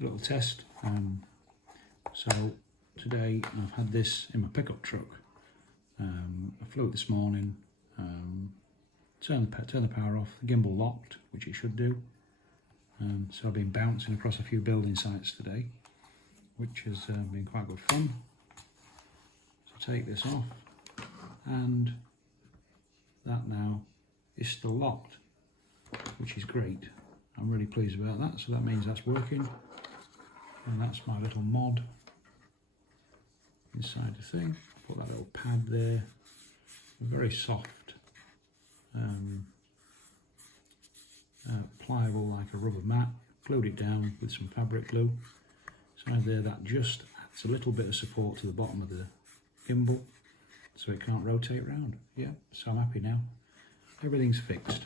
little test. So today I've had this in my pickup truck. I flew it this morning, turned the power off, the gimbal locked, which it should do. So I've been bouncing across a few building sites today, which has been quite good fun. So take this off, and that now is still locked, which is great. I'm really pleased about that. So that means that's working, and that's my little mod inside the thing. Put that little pad there, very soft, pliable like a rubber mat. Glued it down with some fabric glue. So there, that just adds a little bit of support to the bottom of the gimbal so it can't rotate around. Yeah, so I'm happy now. Everything's fixed.